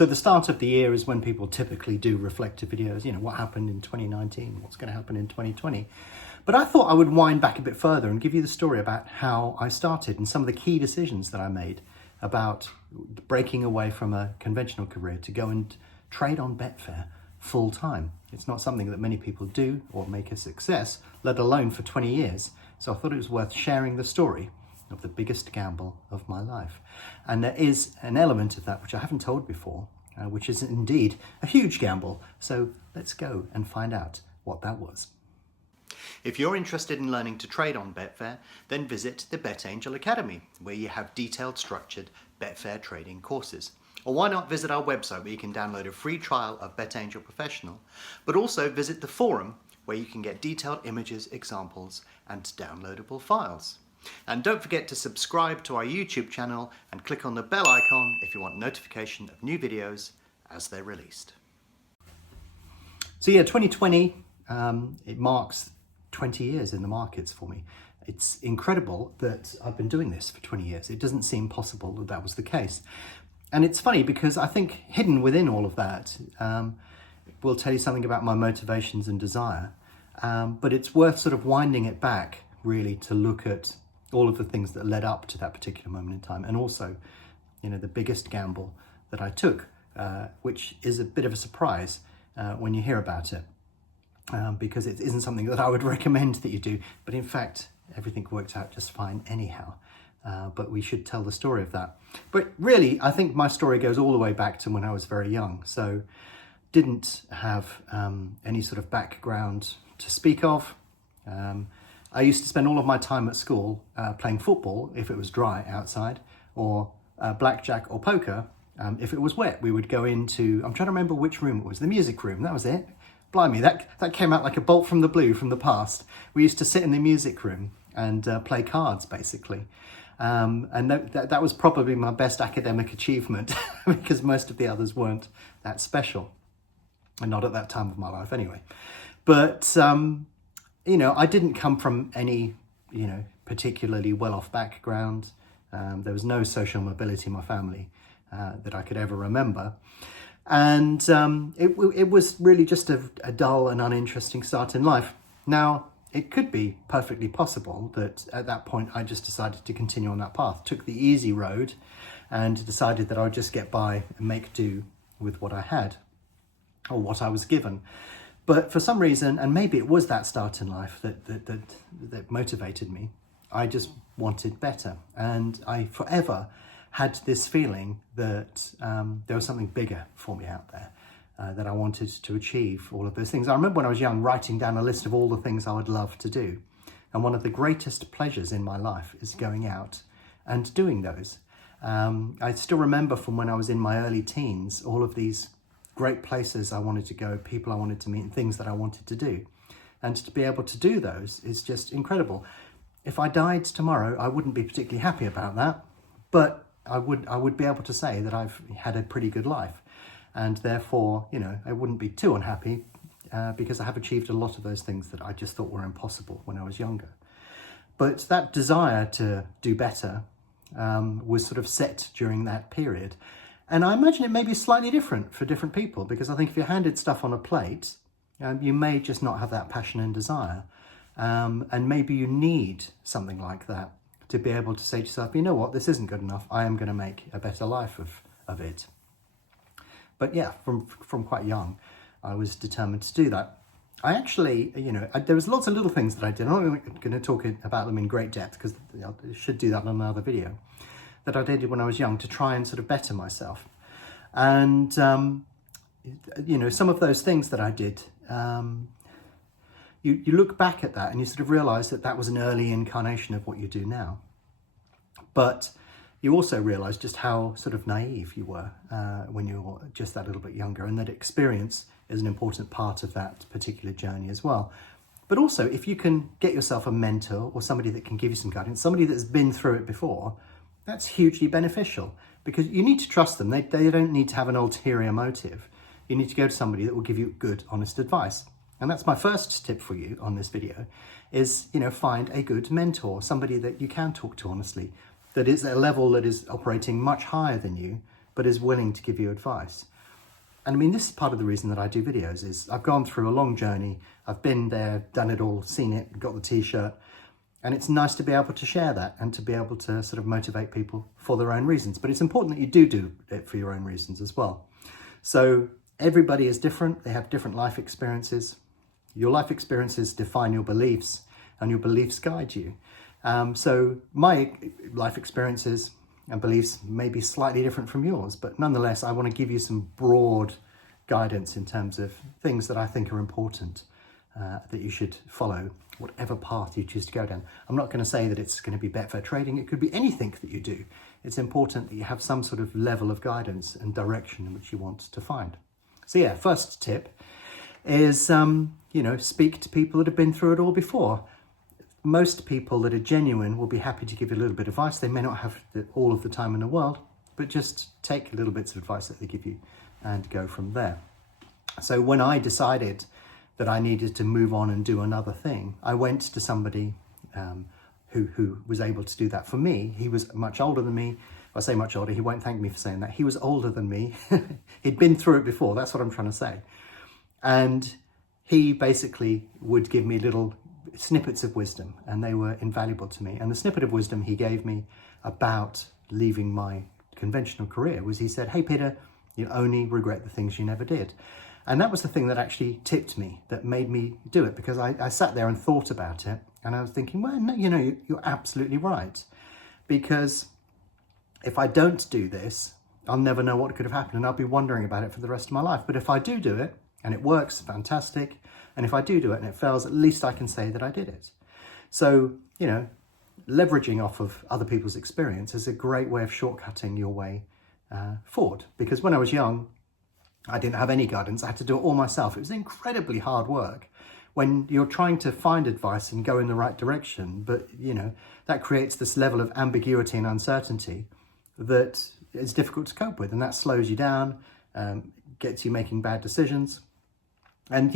So the start of the year is when people typically do reflective videos, you know, what happened in 2019, what's going to happen in 2020. But I thought I would wind back a bit further and give you the story about how I started and some of the key decisions that I made about breaking away from a conventional career to go and trade on Betfair full time. It's not something that many people do or make a success, let alone for 20 years. So I thought it was worth sharing the story of the biggest gamble of my life. And there is an element of that which I haven't told before, which is indeed a huge gamble. So let's go and find out what that was. If you're interested in learning to trade on Betfair, then visit the BetAngel Academy, where you have detailed, structured Betfair trading courses. Or why not visit our website where you can download a free trial of BetAngel Professional, but also visit the forum where you can get detailed images, examples, and downloadable files. And don't forget to subscribe to our YouTube channel and click on the bell icon if you want notification of new videos as they're released. So yeah, 2020, it marks 20 years in the markets for me. It's incredible that I've been doing this for 20 years. It doesn't seem possible that that was the case. And it's funny because I think hidden within all of that will tell you something about my motivations and desire. But it's worth sort of winding it back really to look at all of the things that led up to that particular moment in time. And also, you know, the biggest gamble that I took, which is a bit of a surprise when you hear about it. Because it isn't something that I would recommend that you do. But in fact, everything worked out just fine anyhow. But we should tell the story of that. But really, I think my story goes all the way back to when I was very young. So didn't have any sort of background to speak of. I used to spend all of my time at school playing football if it was dry outside, or blackjack or poker if it was wet. We would go into, I'm trying to remember which room it was, the music room, that was it. Blimey, that came out like a bolt from the blue from the past. We used to sit in the music room and play cards, basically. And that was probably my best academic achievement because most of the others weren't that special. And not at that time of my life anyway. But, you know, I didn't come from any, you know, particularly well-off background. There was no social mobility in my family that I could ever remember. And it was really just a dull and uninteresting start in life. Now, it could be perfectly possible that at that point I just decided to continue on that path, took the easy road and decided that I would just get by and make do with what I had or what I was given. But for some reason, and maybe it was that start in life that motivated me, I just wanted better. And I forever had this feeling that there was something bigger for me out there, that I wanted to achieve all of those things. I remember when I was young writing down a list of all the things I would love to do. And one of the greatest pleasures in my life is going out and doing those. I still remember from when I was in my early teens, all of these great places I wanted to go, people I wanted to meet, and things that I wanted to do. And to be able to do those is just incredible. If I died tomorrow, I wouldn't be particularly happy about that, but I would be able to say that I've had a pretty good life. And therefore, you know, I wouldn't be too unhappy because I have achieved a lot of those things that I just thought were impossible when I was younger. But that desire to do better was sort of set during that period. And I imagine it may be slightly different for different people, because I think if you're handed stuff on a plate, you may just not have that passion and desire. And maybe you need something like that to be able to say to yourself, you know what, this isn't good enough. I am going to make a better life of it. But yeah, from quite young, I was determined to do that. I actually, you know, there was lots of little things that I did. I'm not going to talk about them in great depth because I should do that in another video, that I did when I was young to try and sort of better myself. And, you know, some of those things that I did, you look back at that and you sort of realise that that was an early incarnation of what you do now. But you also realise just how sort of naive you were when you were just that little bit younger, and that experience is an important part of that particular journey as well. But also, if you can get yourself a mentor or somebody that can give you some guidance, somebody that's been through it before, that's hugely beneficial, because you need to trust them. They don't need to have an ulterior motive. You need to go to somebody that will give you good, honest advice. And that's my first tip for you on this video is, you know, find a good mentor, somebody that you can talk to honestly, that is at a level that is operating much higher than you, but is willing to give you advice. And I mean, this is part of the reason that I do videos, is I've gone through a long journey. I've been there, done it all, seen it, got the t-shirt. And it's nice to be able to share that and to be able to sort of motivate people for their own reasons. But it's important that you do it for your own reasons as well. So everybody is different. They have different life experiences. Your life experiences define your beliefs, and your beliefs guide you. So my life experiences and beliefs may be slightly different from yours, but nonetheless, I want to give you some broad guidance in terms of things that I think are important that you should follow, whatever path you choose to go down. I'm not going to say that it's going to be Betfair trading. It could be anything that you do. It's important that you have some sort of level of guidance and direction in which you want to find. So yeah, first tip is, speak to people that have been through it all before. Most people that are genuine will be happy to give you a little bit of advice. They may not have all of the time in the world, but just take little bits of advice that they give you and go from there. So when I decided that I needed to move on and do another thing, I went to somebody who was able to do that for me. He was much older than me. I say much older, he won't thank me for saying that. He was older than me. He'd been through it before, that's what I'm trying to say. And he basically would give me little snippets of wisdom, and they were invaluable to me. And the snippet of wisdom he gave me about leaving my conventional career was, he said, "Hey Peter, you only regret the things you never did." And that was the thing that actually tipped me, that made me do it, because I sat there and thought about it, and I was thinking, well, no, you're absolutely right. Because if I don't do this, I'll never know what could have happened, and I'll be wondering about it for the rest of my life. But if I do it, and it works, fantastic. And if I do it and it fails, at least I can say that I did it. So, leveraging off of other people's experience is a great way of shortcutting your way forward. Because when I was young, I didn't have any guidance. I had to do it all myself. It was incredibly hard work when you're trying to find advice and go in the right direction. But, that creates this level of ambiguity and uncertainty that is difficult to cope with. And that slows you down, gets you making bad decisions. And,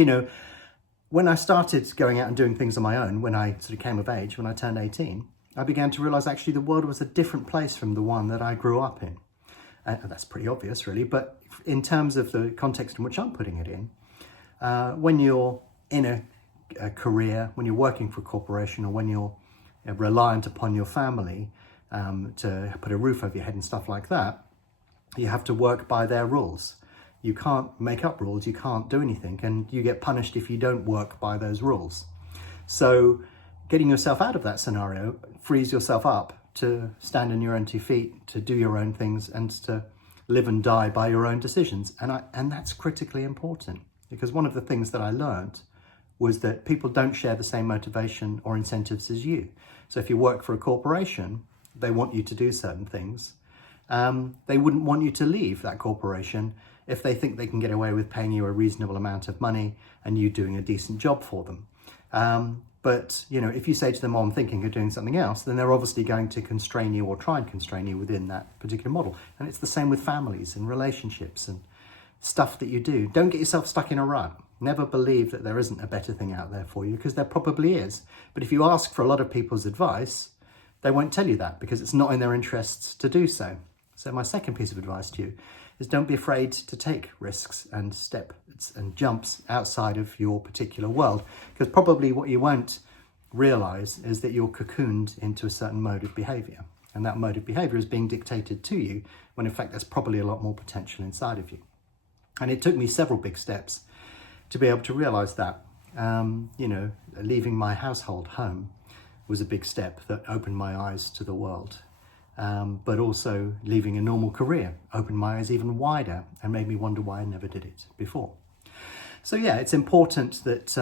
when I started going out and doing things on my own, when I sort of came of age, when I turned 18, I began to realize actually the world was a different place from the one that I grew up in. And that's pretty obvious, really. But in terms of the context in which I'm putting it in, when you're in a career, when you're working for a corporation, or when you're reliant upon your family to put a roof over your head and stuff like that, you have to work by their rules. You can't make up rules, you can't do anything, and you get punished if you don't work by those rules. So getting yourself out of that scenario frees yourself up to stand on your own 2 feet, to do your own things, and to live and die by your own decisions. And that's critically important, because one of the things that I learned was that people don't share the same motivation or incentives as you. So if you work for a corporation, they want you to do certain things. They wouldn't want you to leave that corporation if they think they can get away with paying you a reasonable amount of money and you doing a decent job for them. But if you say to them, "Oh, I'm thinking of doing something else," then they're obviously going to constrain you, or try and constrain you within that particular model. And it's the same with families and relationships and stuff that you do. Don't get yourself stuck in a rut. Never believe that there isn't a better thing out there for you, because there probably is. But if you ask for a lot of people's advice, they won't tell you that, because it's not in their interests to do so. So my second piece of advice to you is, don't be afraid to take risks and steps and jumps outside of your particular world, because probably what you won't realize is that you're cocooned into a certain mode of behavior, and that mode of behavior is being dictated to you, when in fact there's probably a lot more potential inside of you. And it took me several big steps to be able to realize that. Leaving my household home was a big step that opened my eyes to the world. But also leaving a normal career opened my eyes even wider and made me wonder why I never did it before. So yeah, it's important that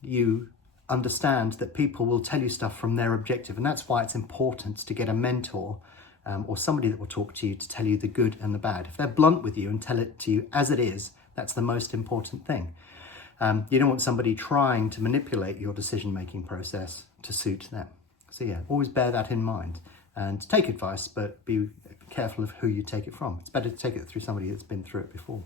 you understand that people will tell you stuff from their objective, and that's why it's important to get a mentor or somebody that will talk to you to tell you the good and the bad. If they're blunt with you and tell it to you as it is, that's the most important thing. You don't want somebody trying to manipulate your decision-making process to suit them. So yeah, always bear that in mind. And take advice, but be careful of who you take it from. It's better to take it through somebody that's been through it before.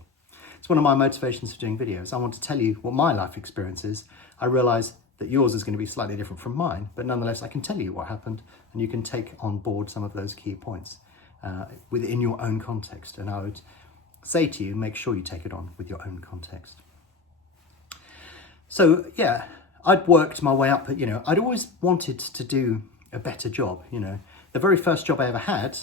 It's one of my motivations for doing videos. I want to tell you what my life experience is. I realise that yours is going to be slightly different from mine, but nonetheless, I can tell you what happened, and you can take on board some of those key points. within your own context. And I would say to you, make sure you take it on with your own context. So yeah, I'd worked my way up, I'd always wanted to do a better job, The very first job I ever had,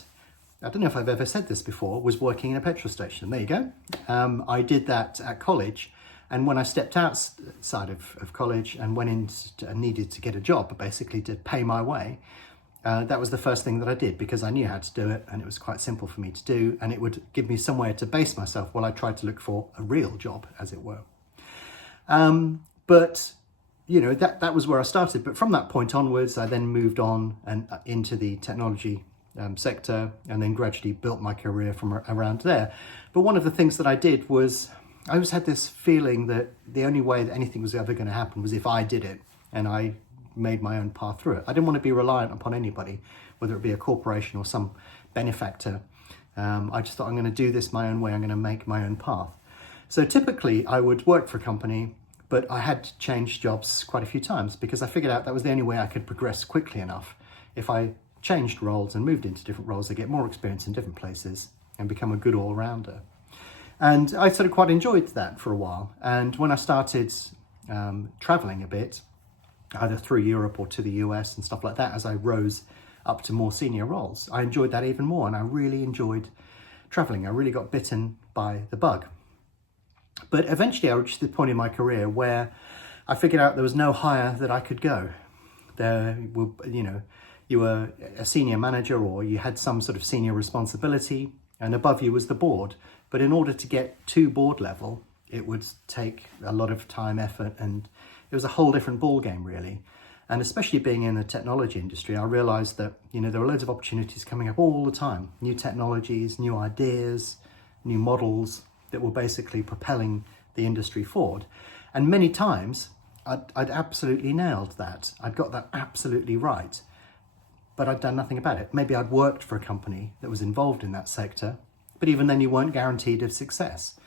I don't know if I've ever said this before, was working in a petrol station. There you go. I did that at college. And when I stepped outside of college and went in and needed to get a job, basically to pay my way, that was the first thing that I did, because I knew how to do it and it was quite simple for me to do, and it would give me somewhere to base myself while I tried to look for a real job, as it were. But that was where I started. But from that point onwards, I then moved on and into the technology sector, and then gradually built my career from around there. But one of the things that I did was, I always had this feeling that the only way that anything was ever going to happen was if I did it and I made my own path through it. I didn't want to be reliant upon anybody, whether it be a corporation or some benefactor. I just thought, I'm going to do this my own way. I'm going to make my own path. So typically I would work for a company, but I had changed jobs quite a few times, because I figured out that was the only way I could progress quickly enough. If I changed roles and moved into different roles, I get more experience in different places and become a good all-rounder. And I sort of quite enjoyed that for a while. And when I started traveling a bit, either through Europe or to the US and stuff like that, as I rose up to more senior roles, I enjoyed that even more. And I really enjoyed traveling. I really got bitten by the bug. But eventually I reached the point in my career where I figured out there was no higher that I could go. There were, you were a senior manager, or you had some sort of senior responsibility, and above you was the board. But in order to get to board level, it would take a lot of time, effort, and it was a whole different ball game, really. And especially being in the technology industry, I realized that, there were loads of opportunities coming up all the time. New technologies, new ideas, new models that were basically propelling the industry forward. And many times I'd absolutely nailed that. I'd got that absolutely right, but I'd done nothing about it. Maybe I'd worked for a company that was involved in that sector, but even then you weren't guaranteed of success.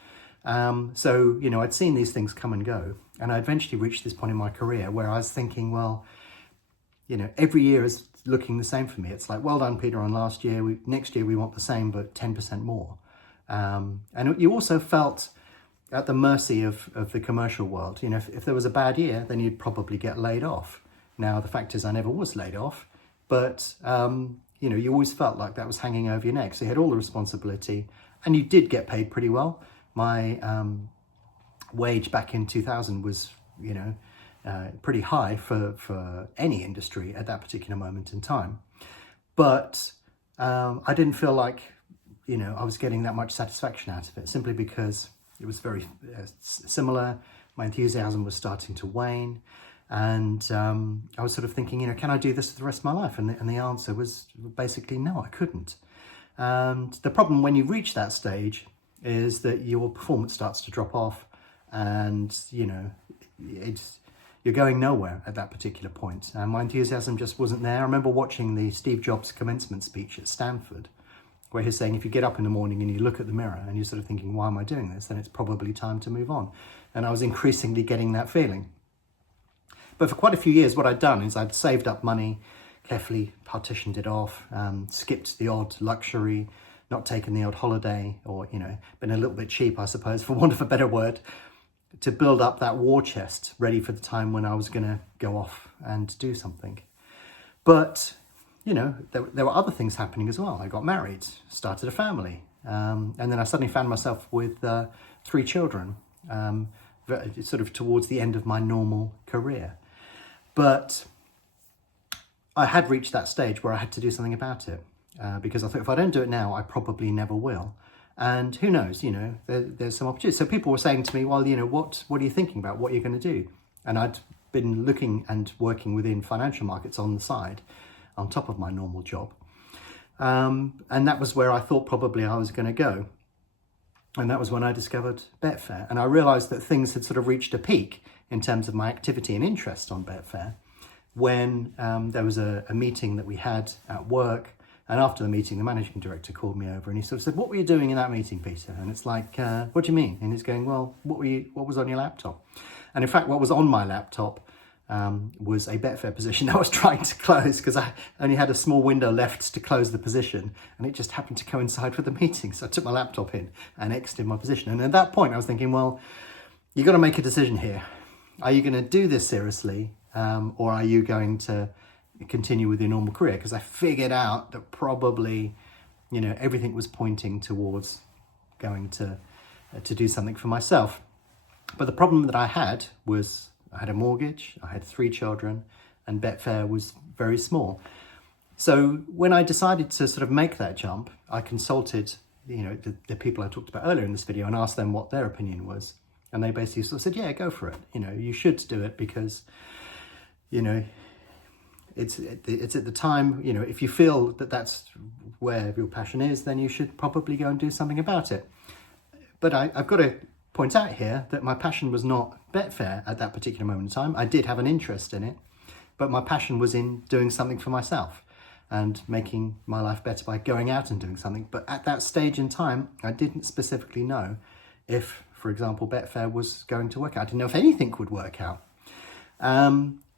So, I'd seen these things come and go, and I eventually reached this point in my career where I was thinking, well, every year is looking the same for me. It's like, well done, Peter, on last year. Next year we want the same, but 10% more. And you also felt at the mercy of the commercial world. If there was a bad year, then you'd probably get laid off. Now, the fact is I never was laid off, but, you always felt like that was hanging over your neck. So you had all the responsibility, and you did get paid pretty well. My wage back in 2000 was, pretty high for any industry at that particular moment in time. But I didn't feel like, I was getting that much satisfaction out of it, simply because it was very similar. My enthusiasm was starting to wane. And I was sort of thinking, can I do this for the rest of my life? And the answer was basically no, I couldn't. And the problem when you reach that stage is that your performance starts to drop off, and, you're going nowhere at that particular point. And my enthusiasm just wasn't there. I remember watching the Steve Jobs commencement speech at Stanford, where he's saying, if you get up in the morning and you look at the mirror and you're sort of thinking, why am I doing this? Then it's probably time to move on. And I was increasingly getting that feeling. But for quite a few years, what I'd done is I'd saved up money, carefully partitioned it off, skipped the odd luxury, not taken the odd holiday, or, been a little bit cheap, I suppose, for want of a better word, to build up that war chest ready for the time when I was going to go off and do something. But, there were other things happening as well. I got married, started a family, and then I suddenly found myself with 3 children, sort of towards the end of my normal career. But I had reached that stage where I had to do something about it, because I thought, if I don't do it now, I probably never will. And who knows, there's some opportunity. So people were saying to me, well, what are you thinking about? What are you going to do? And I'd been looking and working within financial markets on the side, on top of my normal job. And that was where I thought probably I was going to go. And that was when I discovered Betfair. And I realized that things had sort of reached a peak in terms of my activity and interest on Betfair when there was a meeting that we had at work. And after the meeting, the managing director called me over and he sort of said, what were you doing in that meeting, Peter? And it's like, what do you mean? And he's going, well, what was on your laptop? And in fact, what was on my laptop was a Betfair position I was trying to close because I only had a small window left to close the position, and it just happened to coincide with the meeting. So I took my laptop in and exited my position. And at that point I was thinking, well, you've got to make a decision here. Are you going to do this seriously, or are you going to continue with your normal career? Because I figured out that probably, everything was pointing towards going to do something for myself. But the problem that I had was I had a mortgage, I had 3 children, and Betfair was very small. So when I decided to sort of make that jump, I consulted, the people I talked about earlier in this video and asked them what their opinion was. And they basically sort of said, yeah, go for it. You should do it because, it's at the time, if you feel that that's where your passion is, then you should probably go and do something about it. But I've got to point out here that my passion was not Betfair at that particular moment in time. I did have an interest in it, but my passion was in doing something for myself and making my life better by going out and doing something. But at that stage in time, I didn't specifically know if, for example, Betfair was going to work out. I didn't know if anything would work out,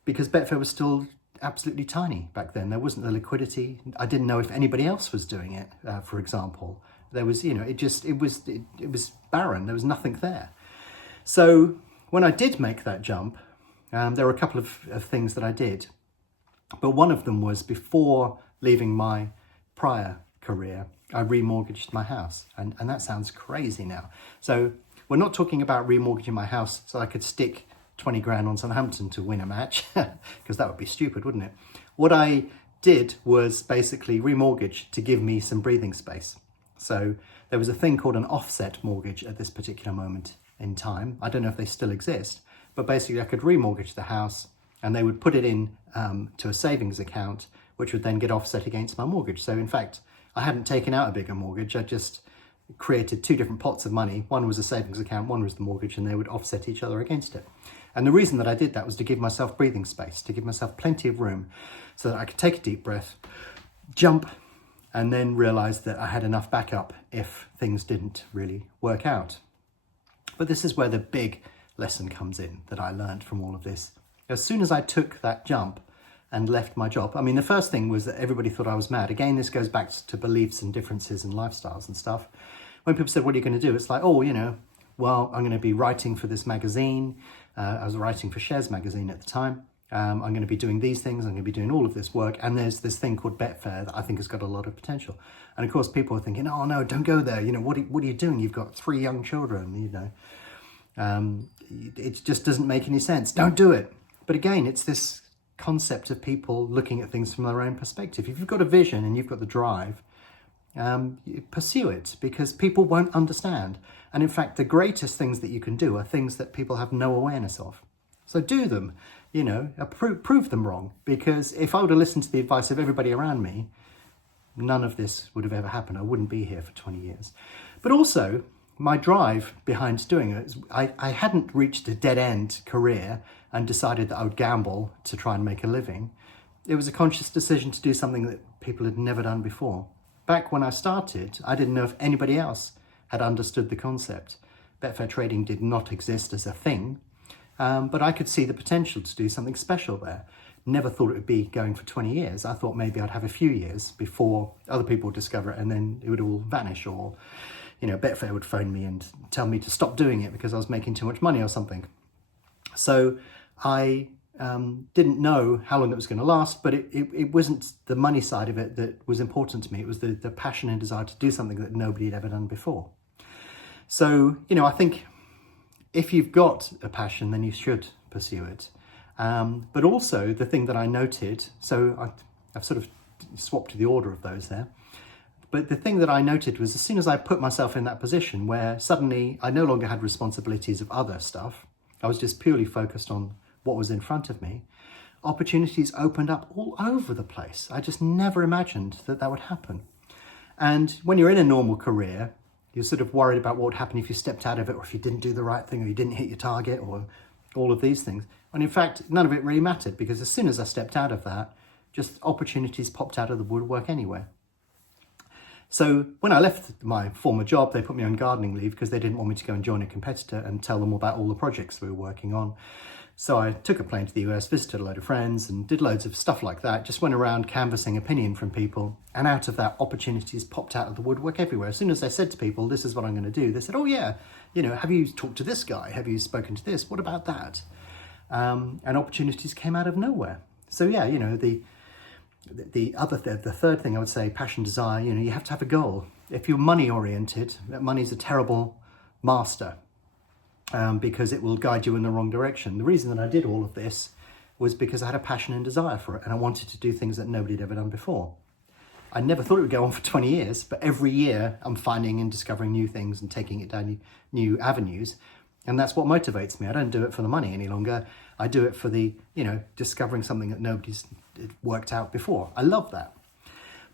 because Betfair was still absolutely tiny back then. There wasn't the liquidity. I didn't know if anybody else was doing it, for example. There was, it was barren. There was nothing there. So when I did make that jump, there were a couple of things that I did. But one of them was before leaving my prior career, I remortgaged my house. And that sounds crazy now. So we're not talking about remortgaging my house so I could stick 20 grand on Southampton to win a match, because that would be stupid, wouldn't it? What I did was basically remortgage to give me some breathing space. So there was a thing called an offset mortgage at this particular moment in time. I don't know if they still exist, but basically I could remortgage the house and they would put it in to a savings account, which would then get offset against my mortgage. So in fact, I hadn't taken out a bigger mortgage. I just created 2 different pots of money. One was a savings account, one was the mortgage, and they would offset each other against it. And the reason that I did that was to give myself breathing space, to give myself plenty of room so that I could take a deep breath, jump, and then realize that I had enough backup if things didn't really work out. But this is where the big lesson comes in that I learned from all of this. As soon as I took that jump and left my job, I mean, the first thing was that everybody thought I was mad. Again, this goes back to beliefs and differences and lifestyles and stuff. When people said, what are you going to do? It's like, well, I'm going to be writing for this magazine. I was writing for Shares magazine at the time. I'm going to be doing these things. I'm going to be doing all of this work. And there's this thing called Betfair that I think has got a lot of potential. And of course, people are thinking, oh no, don't go there. What are you doing? You've got 3 young children, it just doesn't make any sense. Don't do it. But again, it's this concept of people looking at things from their own perspective. If you've got a vision and you've got the drive, pursue it, because people won't understand. And in fact, the greatest things that you can do are things that people have no awareness of. So do them, prove them wrong, because if I would have listened to the advice of everybody around me, none of this would have ever happened. I wouldn't be here for 20 years. But also, my drive behind doing it is I hadn't reached a dead-end career and decided that I would gamble to try and make a living. It was a conscious decision to do something that people had never done before. Back when I started, I didn't know if anybody else had understood the concept. Betfair trading did not exist as a thing, but I could see the potential to do something special there. Never thought it would be going for 20 years. I thought maybe I'd have a few years before other people would discover it and then it would all vanish, or Betfair would phone me and tell me to stop doing it because I was making too much money or something. So I didn't know how long it was going to last, but it wasn't the money side of it that was important to me. It was the passion and desire to do something that nobody had ever done before. So, I think if you've got a passion, then you should pursue it. But also the thing that I noted, so I've sort of swapped the order of those there. But the thing that I noted was as soon as I put myself in that position where suddenly I no longer had responsibilities of other stuff, I was just purely focused on what was in front of me, opportunities opened up all over the place. I just never imagined that would happen. And when you're in a normal career, you're sort of worried about what would happen if you stepped out of it, or if you didn't do the right thing, or you didn't hit your target, or all of these things. And in fact, none of it really mattered, because as soon as I stepped out of that, just opportunities popped out of the woodwork anywhere. So when I left my former job, they put me on gardening leave because they didn't want me to go and join a competitor and tell them about all the projects we were working on. So I took a plane to the US, visited a load of friends and did loads of stuff like that. Just went around canvassing opinion from people. And out of that, opportunities popped out of the woodwork everywhere. As soon as I said to people, this is what I'm going to do, they said, oh yeah, have you talked to this guy? Have you spoken to this? What about that? And opportunities came out of nowhere. So yeah, the third thing I would say, passion, desire, you have to have a goal. If you're money oriented, money's a terrible master. Because it will guide you in the wrong direction. The reason that I did all of this was because I had a passion and desire for it, and I wanted to do things that nobody had ever done before. I never thought it would go on for 20 years, but every year I'm finding and discovering new things and taking it down new avenues. And that's what motivates me. I don't do it for the money any longer. I do it for the, discovering something that nobody's worked out before. I love that.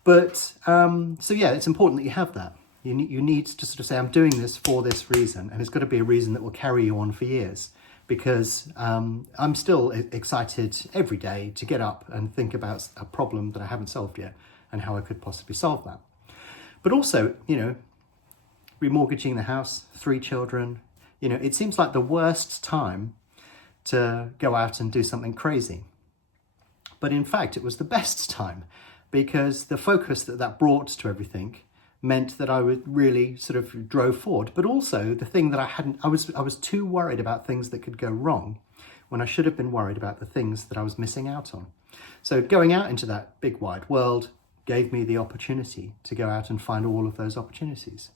But, so yeah, it's important that you have that. You need to sort of say, I'm doing this for this reason, and it's got to be a reason that will carry you on for years, because I'm still excited every day to get up and think about a problem that I haven't solved yet and how I could possibly solve that. But also, remortgaging the house, 3 children, it seems like the worst time to go out and do something crazy. But in fact, it was the best time, because the focus that brought to everything meant that I would really sort of drove forward. But also the thing that I was too worried about things that could go wrong when I should have been worried about the things that I was missing out on. So going out into that big wide world gave me the opportunity to go out and find all of those opportunities.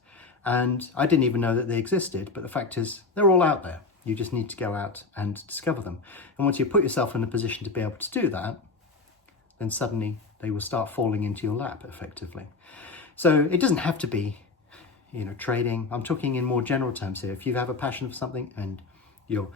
And I didn't even know that they existed, but the fact is they're all out there. You just need to go out and discover them. And once you put yourself in a position to be able to do that, then suddenly they will start falling into your lap effectively. So it doesn't have to be, trading. I'm talking in more general terms here. If you have a passion for something and you're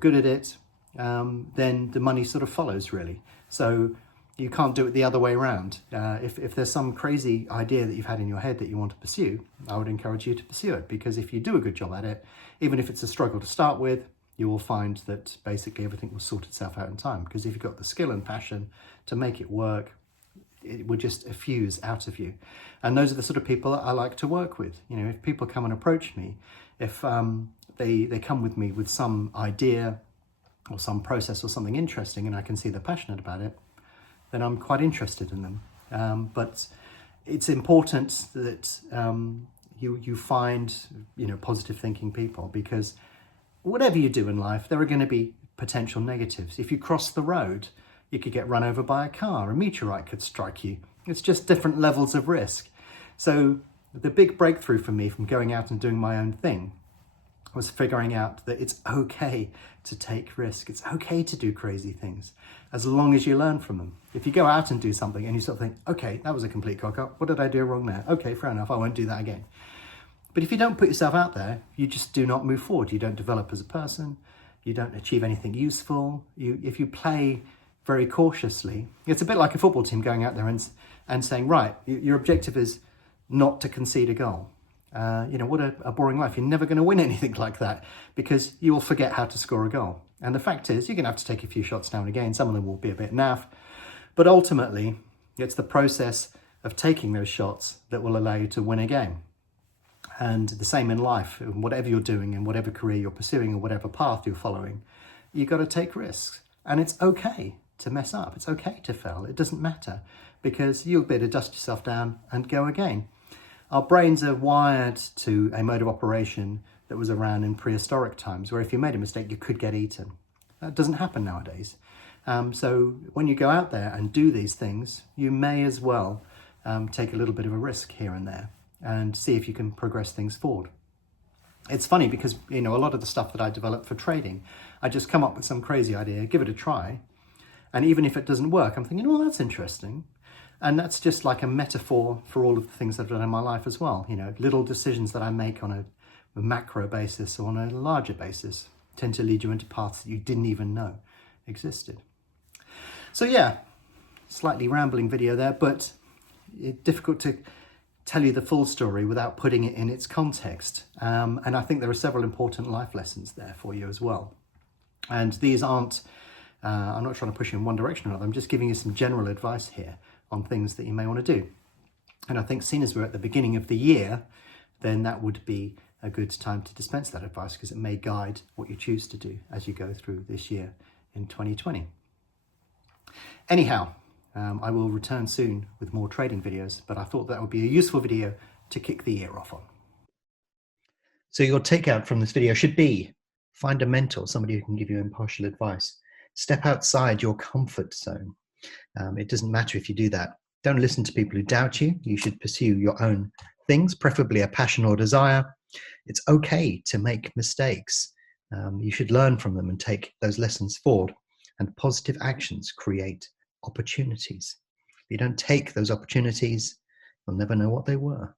good at it, then the money sort of follows, really. So you can't do it the other way around. If there's some crazy idea that you've had in your head that you want to pursue, I would encourage you to pursue it, because if you do a good job at it, even if it's a struggle to start with, you will find that basically everything will sort itself out in time. Because if you've got the skill and passion to make it work, it would just effuse out of you. And those are the sort of people that I like to work with. If people come and approach me, if they come with me with some idea or some process or something interesting, and I can see they're passionate about it, then I'm quite interested in them. But it's important that you find positive thinking people, because whatever you do in life, there are going to be potential negatives. If you cross the road, you could get run over by a car, a meteorite could strike you. It's just different levels of risk. So the big breakthrough for me from going out and doing my own thing was figuring out that it's okay to take risk. It's okay to do crazy things, as long as you learn from them. If you go out and do something and you sort of think, okay, that was a complete cock up. What did I do wrong there? Okay, fair enough, I won't do that again. But if you don't put yourself out there, you just do not move forward. You don't develop as a person. You don't achieve anything useful. If you play very cautiously, it's a bit like a football team going out there and saying, right, your objective is not to concede a goal. What a boring life. You're never going to win anything like that, because you will forget how to score a goal. And the fact is, you're going to have to take a few shots now and again. Some of them will be a bit naff, but ultimately it's the process of taking those shots that will allow you to win a game. And the same in life, whatever you're doing and whatever career you're pursuing or whatever path you're following, you've got to take risks. And it's okay to mess up. It's okay to fail. It doesn't matter, because you'll be able to dust yourself down and go again. Our brains are wired to a mode of operation that was around in prehistoric times, where if you made a mistake, you could get eaten. That doesn't happen nowadays. So when you go out there and do these things, you may as well take a little bit of a risk here and there and see if you can progress things forward. It's funny because, a lot of the stuff that I develop for trading, I just come up with some crazy idea, give it a try. And even if it doesn't work, I'm thinking, that's interesting. And that's just like a metaphor for all of the things I've done in my life as well. Little decisions that I make on a macro basis or on a larger basis tend to lead you into paths that you didn't even know existed. So yeah, slightly rambling video there, but it's difficult to tell you the full story without putting it in its context. And I think there are several important life lessons there for you as well. And these aren't, I'm not trying to push you in one direction or another. I'm just giving you some general advice here on things that you may want to do. And I think, seeing as we're at the beginning of the year, then that would be a good time to dispense that advice, because it may guide what you choose to do as you go through this year in 2020. Anyhow, I will return soon with more trading videos, but I thought that would be a useful video to kick the year off on. So your takeout from this video should be: find a mentor, somebody who can give you impartial advice. Step outside your comfort zone. It doesn't matter if you do that. Don't listen to people who doubt you. You should pursue your own things, preferably a passion or desire. It's okay to make mistakes. You should learn from them and take those lessons forward. And positive actions create opportunities. If you don't take those opportunities, you'll never know what they were.